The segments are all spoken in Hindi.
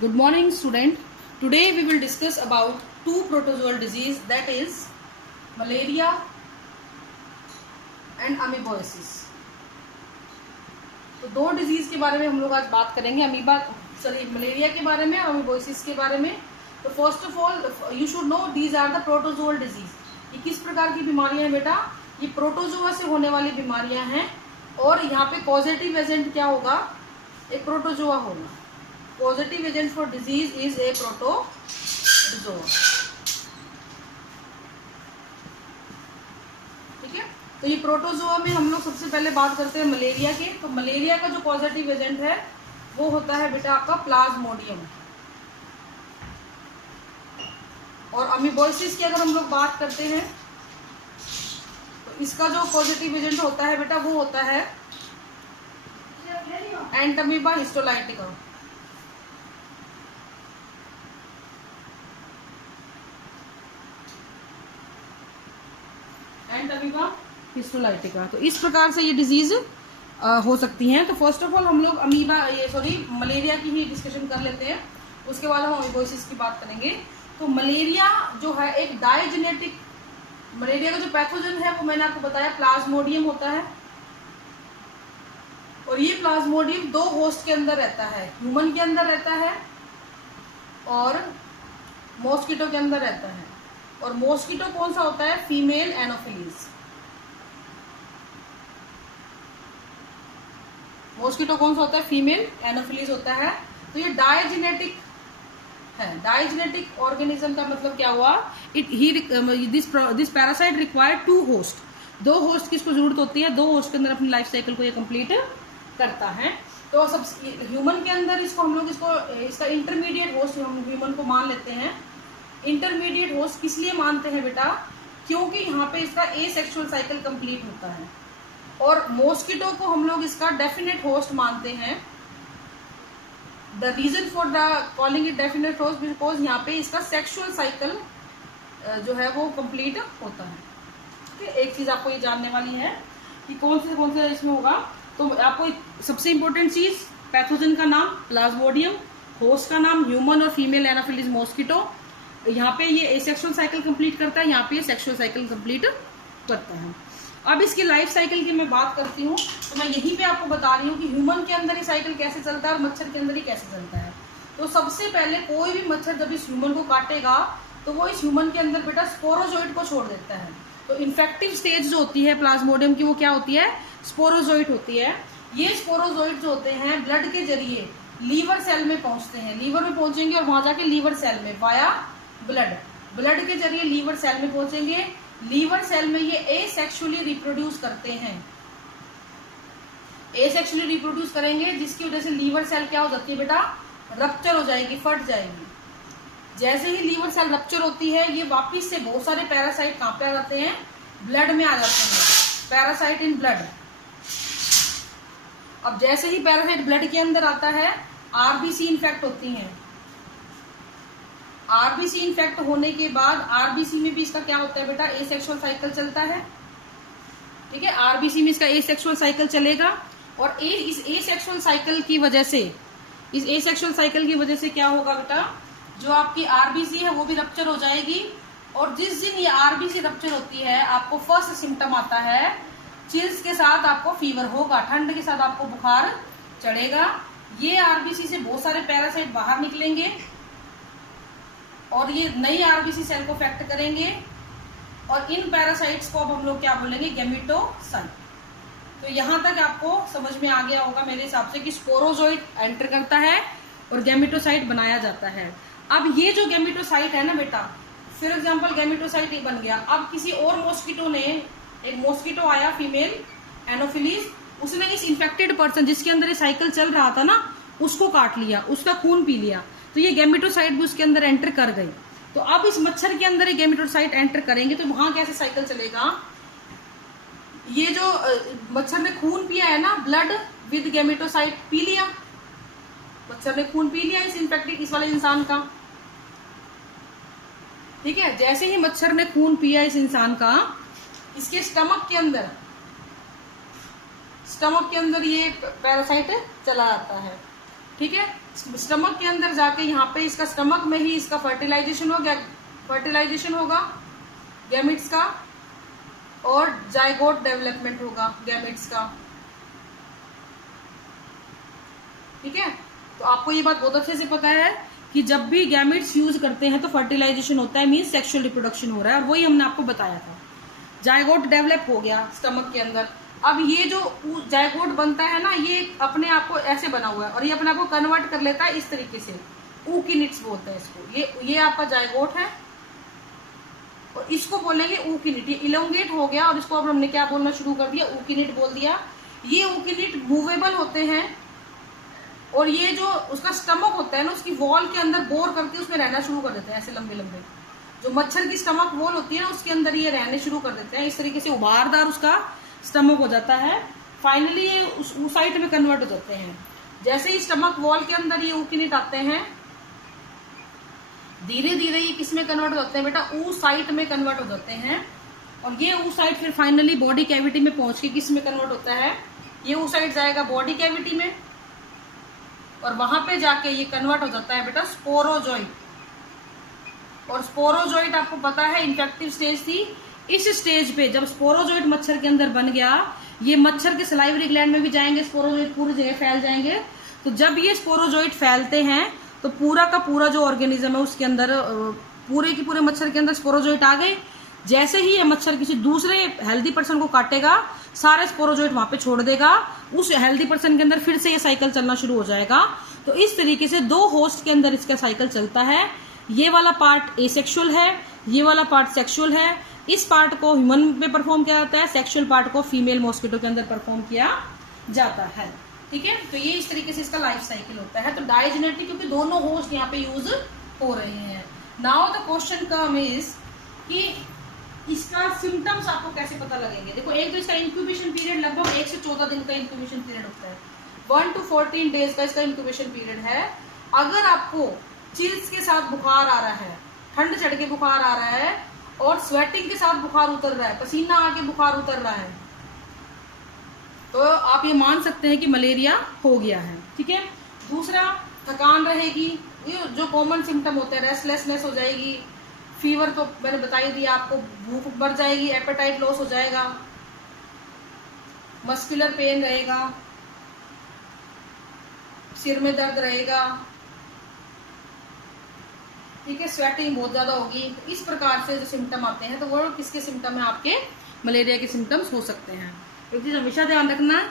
Good morning, student. Today we will discuss about two protozoal disease, that is malaria and amoeboisis. तो दो डिजीज के बारे में हम लोग आज बात करेंगे, मलेरिया के बारे में और अमीबोसिस के बारे में. तो first of all you should know these are the protozoal disease. ये किस प्रकार की बीमारियां हैं बेटा? ये प्रोटोजोआ से होने वाली बीमारियां हैं. और यहाँ पे पॉजिटिव एजेंट क्या होगा? एक प्रोटोजोआ होगा. Positive agent for disease is a protozoa. ठीक है. तो ये प्रोटोजोआ में हम लोग सबसे पहले बात करते हैं मलेरिया के. तो मलेरिया का जो पॉजिटिव एजेंट है वो होता है बेटा आपका प्लाज्मोडियम. और अमीबोसिस की अगर हम लोग बात करते हैं तो इसका जो पॉजिटिव एजेंट होता है बेटा वो होता है एंटमीबा हिस्टोलाइटिका. Entamoeba histolytica. तो इस प्रकार से ये डिजीज हो सकती हैं. तो फर्स्ट ऑफ ऑल हम लोग मलेरिया की ही डिस्कशन कर लेते हैं, उसके बाद हम अमीबोसिस की बात करेंगे. तो मलेरिया जो है एक डायजेनेटिक, मलेरिया का जो पैथोजन है वो मैंने आपको बताया प्लाज्मोडियम होता है. और ये प्लाज्मोडियम दो होस्ट के अंदर रहता है, ह्यूमन के अंदर रहता है और मॉस्किटो के अंदर रहता है. और मॉस्किटो कौन सा होता है? Female anopheles. मॉस्किटो कौन सा होता है? फीमेल एनोफिलीज होता है. तो ये डायजेनेटिक है. डायजेनेटिक ऑर्गेनिज्म का मतलब क्या हुआ? This parasite require to host. दो होस्ट की इसको जरूरत होती है. दो होस्ट के अंदर अपनी लाइफ साइकिल को ये कंप्लीट करता है. तो सब ह्यूमन के अंदर इसको हम लोग इसका इंटरमीडिएट होस्ट हम ह्यूमन को मान लेते हैं. इंटरमीडिएट होस्ट किस लिए मानते हैं बेटा? क्योंकि यहाँ पे इसका एसेक्सुअल साइकिल कंप्लीट होता है. और मॉस्किटो को हम लोग इसका डेफिनेट होस्ट मानते हैं. The reason for the calling it definite host because यहाँ पे इसका सेक्सुअल साइकिल जो है वो कंप्लीट होता है. ठीक है. एक चीज आपको ये जानने वाली है कि कौन से इसमें होगा. तो आपको सबसे इंपॉर्टेंट चीज, पैथोजन का नाम प्लाज्मोडियम, होस्ट का नाम ह्यूमन और फीमेल एनाफिलिस मॉस्किटो. यहाँ पे ये एसेक्सुअल साइकिल कंप्लीट करता है, यहाँ पे ये सेक्सुअल साइकिल कंप्लीट करता है. अब इसकी लाइफ साइकिल की मैं बात करती हूँ तो मैं यहीं पे आपको बता रही हूँ कि ह्यूमन के अंदर ही साइकिल कैसे चलता है और मच्छर के अंदर ही कैसे चलता है. तो सबसे पहले कोई भी मच्छर जब इस ह्यूमन को काटेगा तो वो इस ह्यूमन के अंदर बेटा स्पोरोजोइट को छोड़ देता है. तो इन्फेक्टिव स्टेज जो होती है प्लाज्मोडियम की वो क्या होती है? स्पोरोजोइट होती है. ये स्पोरोजोइट जो होते हैं ब्लड के जरिए लीवर सेल में पहुंचते हैं. लीवर में पहुंचेंगे और वहां जाके लीवर सेल में वाया ब्लड के जरिए लीवर सेल में पहुंचेंगे. लीवर सेल में ये एसेक्सुअली रिप्रोड्यूस करते हैं. एसेक्सुअली रिप्रोड्यूस करेंगे जिसकी वजह से लीवर सेल क्या हो जाती है बेटा? रप्चर हो जाएगी, फट जाएगी. जैसे ही लीवर सेल रप्चर होती है ये वापिस से बहुत सारे पैरासाइट कहां पे आ जाते हैं? ब्लड में आ जाते हैं. Parasite in blood. अब जैसे ही पैरासाइट ब्लड के अंदर आता है आरबीसी इन्फेक्ट होती हैं. आरबीसी इन्फेक्ट होने के बाद आरबीसी में भी इसका क्या होता है बेटा? एसेक्सुअल साइकिल चलता है. ठीक है. आरबीसी में इसका एसेक्सुअल साइकिल चलेगा और इस एसेक्सुअल साइकिल की वजह से क्या होगा बेटा? जो आपकी आरबीसी है वो भी रप्चर हो जाएगी. और जिस दिन ये आरबीसी रप्चर होती है आपको फर्स्ट सिम्टम आता है चिल्स के साथ आपको फीवर होगा, ठंड के साथ आपको बुखार चढ़ेगा. ये आरबीसी से बहुत सारे पैरासाइट बाहर निकलेंगे और ये नई आरबीसी सेल को अफेक्ट करेंगे. और इन पैरासाइट्स को अब हम लोग क्या बोलेंगे? गैमेटोसाइट. तो यहां तक आपको समझ में आ गया होगा मेरे हिसाब से कि स्पोरोजोइट एंटर करता है और गैमेटोसाइट बनाया जाता है. अब ये जो गैमेटोसाइट है ना बेटा, फॉर एग्जांपल गैमेटोसाइट एक बन गया. अब किसी और मॉस्किटो ने, एक मॉस्किटो आया फीमेल एनोफिलीज, उसने इस इन्फेक्टेड पर्सन जिसके अंदर ये साइकिल चल रहा था ना उसको काट लिया, उसका खून पी लिया. तो ये गैमेटोसाइट भी उसके अंदर एंटर कर गई. तो अब इस मच्छर के अंदर ये गैमेटोसाइट एंटर करेंगे तो वहां कैसे साइकिल चलेगा? ये जो मच्छर ने खून पिया है ना, ब्लड विद गैमेटोसाइट पी लिया, मच्छर ने खून पी लिया इस वाले इंसान का. ठीक है. जैसे ही मच्छर ने खून पिया इस इंसान का, इसके स्टमक के अंदर ये पैरासाइट चला जाता है. ठीक है। स्टमक के अंदर जाके यहाँ पे इसका स्टमक में ही इसका फर्टिलाइजेशन होगा गैमेट्स का, और जाइगोट डेवलपमेंट होगा गैमेट्स का, ठीक है। तो आपको ये बात बहुत अच्छे से पता है कि जब भी गैमेट्स यूज करते हैं तो फर्टिलाइजेशन होता है, मींस सेक्सुअल रिप्रोडक्शन हो रहा है, और वही हमने आपको बताया था। जाइगोट डेवलप हो गया स्टमक के अंदर। अब ये जो जाइगोट बनता है ना, ये अपने आप को ऐसे बना हुआ है और ये अपने आप को कन्वर्ट कर लेता है इस तरीके से, ऊकिनिट्स बोलते हैं इसको। ये आपका जाइगोट है और इसको बोलेंगे ऊकिनिट। ये इलोंगेट हो गया और इसको अब हमने क्या बोलना शुरू कर दिया, ऊकिनिट बोल दिया। ये ऊकिनिट मूवेबल होते हैं और ये जो उसका स्टमक होता है ना, उसकी वॉल के अंदर बोर करके उसमें रहना शुरू कर देते हैं, ऐसे लंबे लंबे। जो मच्छर की स्टमक वॉल होती है ना, उसके अंदर ये रहने शुरू कर देते हैं। इस तरीके से उभारदार उसका स्टमक हो जाता है। फाइनली ये उस साइट में कन्वर्ट हो जाते हैं। जैसे ही स्टमक वॉल के अंदर ये ऊकिनिट आते हैं, धीरे धीरे ये किस में कन्वर्ट हो जाते हैं बेटा, ऊ साइट में कन्वर्ट हो जाते हैं। और ये ऊ साइट फिर फाइनली बॉडी कैविटी में पहुंच के किस में कन्वर्ट होता है, ये ऊ साइट जाएगा बॉडी कैविटी में और वहां पे जाके ये कन्वर्ट हो जाता है बेटा स्पोरोजोइट। और स्पोरोजोइट आपको पता है इन्फेक्टिव स्टेज थी। इस स्टेज पे जब स्पोरोजोइट मच्छर के अंदर बन गया, ये मच्छर के सलाइवरी ग्लैंड में भी जाएंगे, स्पोरोजोइट पूरी जगह फैल जाएंगे। तो जब ये स्पोरोजोइट फैलते हैं तो पूरा का पूरा जो ऑर्गेनिज्म है उसके अंदर, पूरे के पूरे मच्छर के अंदर स्पोरोजोइट आ गए। जैसे ही ये मच्छर किसी दूसरे हेल्दी पर्सन को काटेगा, सारे स्पोरोजोइट वहां पे छोड़ देगा, उस हेल्दी पर्सन के अंदर फिर से ये साइकिल चलना शुरू हो जाएगा। तो इस तरीके से 2 होस्ट के अंदर इसका साइकिल चलता है। ये वाला पार्ट एसेक्सुअल है, ये वाला पार्ट सेक्सुअल है। इस पार्ट को ह्यूमन में परफॉर्म किया जाता है, सेक्सुअल पार्ट को फीमेल मॉस्किटो के अंदर परफॉर्म किया जाता है, ठीक है। तो ये इस तरीके से इसका लाइफ साइकिल होता है। तो डाइजेनेटिक, क्योंकि दोनों होस्ट यहाँ पे यूज हो रहे हैं। Now the question come is कि इसका सिम्टम्स आपको कैसे पता लगेंगे। देखो, एक तो इसका इंक्यूबेशन पीरियड लगभग 1 से 14 दिन का इंक्यूबेशन पीरियड होता है। 1 to 14 डेज का इसका इंक्यूबेशन पीरियड है। अगर आपको चिल्स के साथ बुखार आ रहा है, ठंड चढ़ के बुखार आ रहा है और स्वेटिंग के साथ बुखार उतर रहा है, पसीना आके बुखार उतर रहा है, तो आप ये मान सकते हैं कि मलेरिया हो गया है, ठीक है। दूसरा, थकान रहेगी, ये जो कॉमन सिम्टम होते हैं, रेस्टलेसनेस हो जाएगी, फीवर तो मैंने बताई दिया आपको, भूख बढ़ जाएगी, एपेटाइट लॉस हो जाएगा, मस्कुलर पेन रहेगा, सिर में दर्द रहेगा, ठीक है, स्वेटिंग बहुत ज्यादा होगी। इस प्रकार से जो सिम्टम आते हैं, तो वो किसके सिम्टम है, आपके मलेरिया के सिम्टम्स हो सकते हैं। एक चीज हमेशा ध्यान रखना,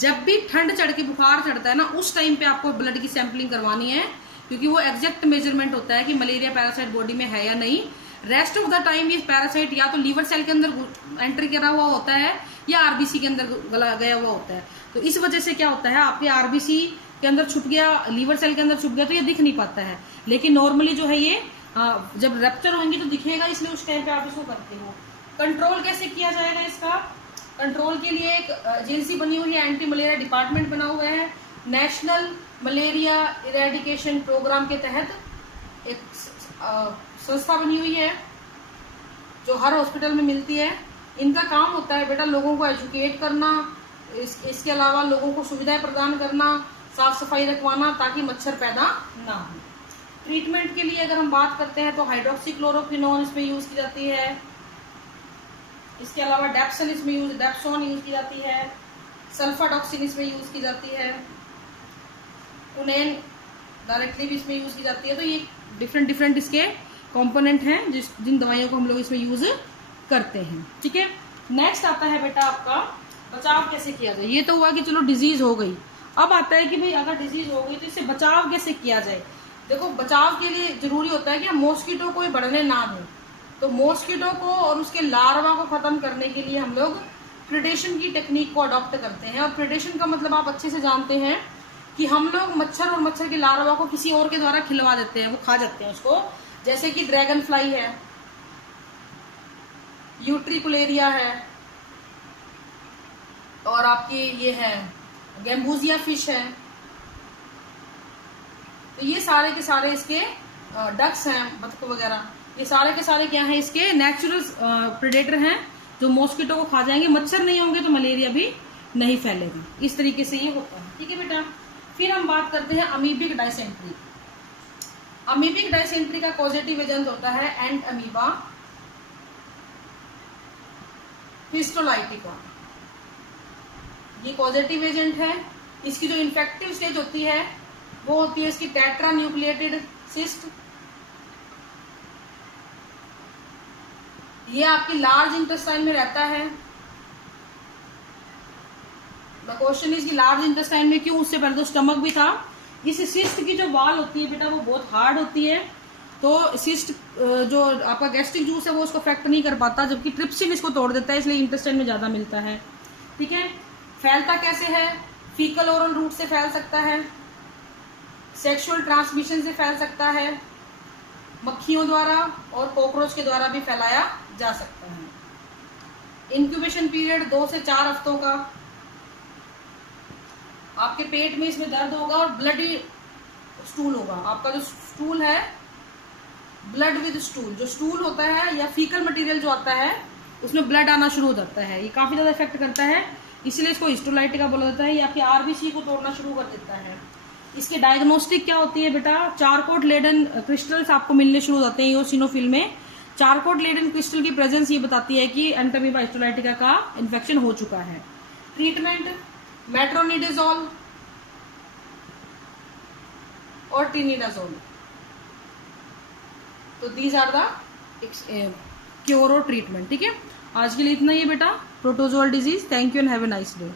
जब भी ठंड चढ़ के बुखार चढ़ता है ना, उस टाइम पे आपको ब्लड की सैंपलिंग करवानी है, क्योंकि वो एग्जैक्ट मेजरमेंट होता है कि मलेरिया पैरासाइट बॉडी में है या नहीं। रेस्ट ऑफ द टाइम ये पैरासाइट या तो लीवर सेल के अंदर एंटर करा हुआ होता है या आरबीसी के अंदर गया हुआ होता है। तो इस वजह से क्या होता है, आपके आरबीसी के अंदर छुप गया, लीवर सेल के अंदर छुप गया, तो ये दिख नहीं पाता है। लेकिन नॉर्मली जो है ये जब रप्चर होंगे तो दिखेगा, इसलिए उस टाइम पे आप इसको करते हो। कंट्रोल कैसे किया जाएगा इसका, कंट्रोल के लिए एक एजेंसी बनी हुई है, एंटी मलेरिया डिपार्टमेंट बना हुआ है। नेशनल मलेरिया इरेडिकेशन प्रोग्राम के तहत एक संस्था बनी हुई है जो हर हॉस्पिटल में मिलती है। इनका काम होता है बेटा लोगों को एजुकेट करना, इसके अलावा लोगों को सुविधाएं प्रदान करना, साफ सफाई रखवाना, ताकि मच्छर पैदा ना हो। ट्रीटमेंट के लिए अगर हम बात करते हैं तो हाइड्रोक्सीक्लोरोक्विनोन इसमें यूज की जाती है। इसके अलावा डेप्सन इसमें डेप्सोन यूज की जाती है, सल्फाडॉक्सिन इसमें यूज की जाती है, उनेन डायरेक्टली भी इसमें यूज की जाती है। तो ये डिफरेंट इसके कंपोनेंट हैं जिन दवाइयों को हम लोग इसमें यूज करते हैं, ठीक है। नेक्स्ट आता है बेटा आपका बचाव कैसे किया जाए। ये तो हुआ कि चलो डिजीज हो गई, अब आता है कि भाई अगर डिजीज हो गई तो इससे बचाव कैसे किया जाए। देखो, बचाव के लिए जरूरी होता है कि मॉस्किटो कोई बढ़ने ना दे। तो मॉस्किटो को और उसके लार्वा को खत्म करने के लिए हम लोग प्रिडेशन की टेक्निक को अडॉप्ट करते हैं। और प्रिडेशन का मतलब आप अच्छे से जानते हैं कि हम लोग मच्छर और मच्छर के लार्वा को किसी और के द्वारा खिलवा देते हैं, वो खा जाते हैं उसको। जैसे कि ड्रैगन फ्लाई है, यूट्रिकुलेरिया है, और आपकी ये है गैम्बूजिया फिश है। तो ये सारे के सारे इसके डक्स हैं, बतख वगैरह, ये सारे के सारे क्या हैं, इसके नेचुरल प्रेडेटर हैं जो मॉस्किटो को खा जाएंगे। मच्छर नहीं होंगे तो मलेरिया भी नहीं फैलेगा। इस तरीके से ये होता है, ठीक है बेटा। फिर हम बात करते हैं अमीबिक डायसेंट्री। अमीबिक डायसेंट्री का पॉजिटिव एजेंट होता है एंड अमीबा हिस्टोलाइटिका। ये पॉजिटिव एजेंट है। इसकी जो इन्फेक्टिव स्टेज होती है वो होती है इसकी टेट्रा न्यूक्लिएटेड सिस्ट। ये आपकी लार्ज इंटेस्टाइन में रहता है। द क्वेश्चन इज कि लार्ज इंटेस्टाइन में क्यों, उससे पहले तो स्टमक भी था। इस सिस्ट की जो वाल होती है बेटा वो बहुत हार्ड होती है, तो सिस्ट जो आपका गैस्ट्रिक जूस है वो उसको अफेक्ट नहीं कर पाता, जबकि ट्रिप्सिन इसको तोड़ देता है, इसलिए इंटेस्टाइन में ज्यादा मिलता है। ठीक है, फैलता कैसे है? फीकल ओरल रूट से फैल सकता है, सेक्सुअल ट्रांसमिशन से फैल सकता है, मक्खियों द्वारा और कॉकरोच के द्वारा भी फैलाया जा सकता है। इंक्यूबेशन पीरियड 2 से 4 हफ्तों का। आपके पेट में इसमें दर्द होगा और ब्लडी स्टूल होगा। आपका जो स्टूल है, ब्लड विद स्टूल, जो स्टूल होता है या फीकल मटेरियल जो आता है उसमें ब्लड आना शुरू हो जाता है। ये काफी ज्यादा इफेक्ट करता है, इसलिए इसको हिस्टोलाइटिका बोला जाता है। ये आपके आरबीसी को तोड़ना शुरू कर देता है। इसके डायग्नोस्टिक क्या होती है बेटा? चारकोट लेडन क्रिस्टल्स आपको मिलने शुरू हो जाते हैं ईओसिनोफिल में। चारकोट लेडन क्रिस्टल की प्रेजेंस ये बताती है कि एंटमीबा हिस्टोलाइटिका का इन्फेक्शन हो चुका है। ट्रीटमेंट मेट्रोनिडाजोल और टिनिडाजोल। तो दीज आर द क्योर और ट्रीटमेंट। ठीक है, आज के लिए इतना ही बेटा, protozoal disease. Thank you and have a nice day.